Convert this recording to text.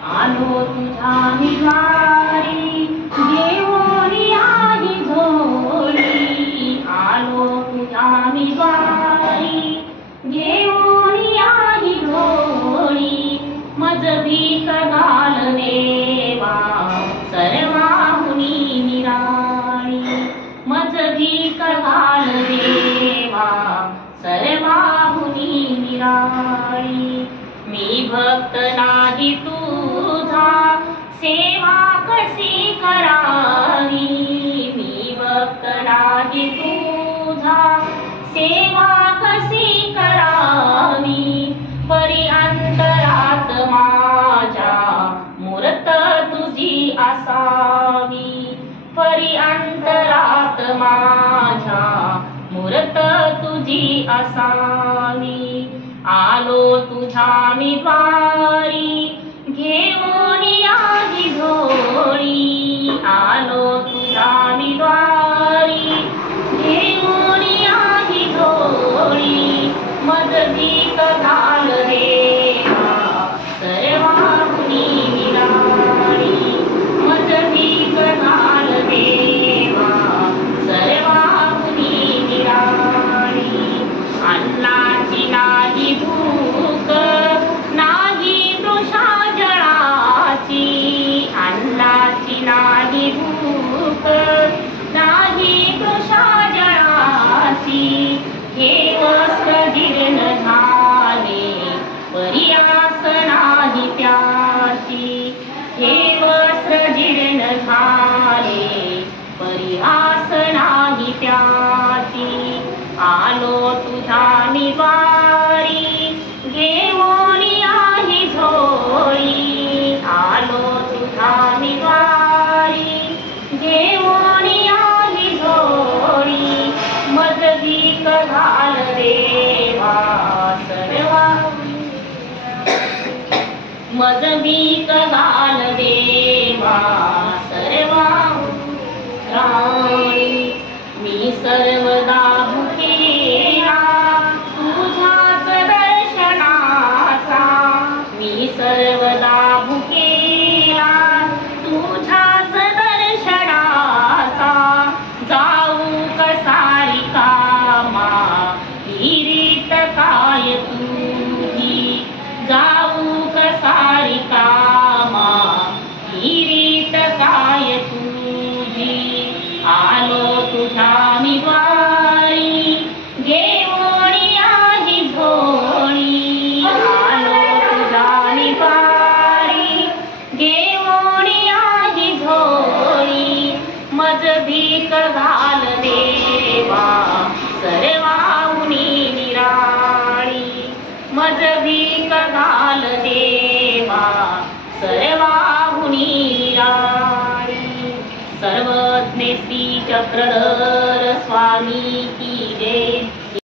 आलो तुझ्या निवारी घेऊन आई झोळी आलो तुझ्या निवारी घेऊन आई झोळी मज भीक घाल देवा सर्वाहुनी निराळी मज भीक घाल देवा सर्वाहुनी निराळी मी भक्त नाही तुझा सेवा कशी करावी मी भक्त नाही तुझा सेवा कशी करावी परी अंतरात माझ्या मूर्त तुझी असावी परी अंतरात माझ्या मूर्त तुझी असावी आलो तुझ्या मी द्वारी घेऊन आई झोळी आलो तुझ्या मी द्वारी घेऊन आई झोळी मज भीक घाल देवा सर्वाहुनी निराळी मज भीक घाल देवा सर्वाहुनी निराळी अन्नाची नाही भूक नाही तृषा जळाची अन्नाची नाही भूक नाही तृषा जळाची हे वस्त्र जीर्ण झाले पर्यास नाही त्याची हे वस्त्र जीर्ण झाले पर्यास नाही त्याची आलो तुझ्या निवारी घेऊन आई झोळी आलो तुझ्या निवारी घेऊन आई झोळी मज भीक घाल देवा सर्वा मज भीक घाल देवा सर्वा राणी मी सर्वदा भुकेला तुझ्याच दर्शनाचा मी सर्वदा भुकेला तुझ्याच दर्शनाचा जाऊ कसारी कामा ही रीत काय तुझी जाऊ कसारी कामा ही रीत काय तुझी आलो तुझ्या निवारी घेऊन आई झोळी आलो तुझ्या निवारी घेऊन आई झोळी मज भीक घाल देवा सर्वाहुनी निराळी मज भीक घाल देवा सर्वाहुनी निराळी सर्वज्ञ श्री चक्रधर स्वामी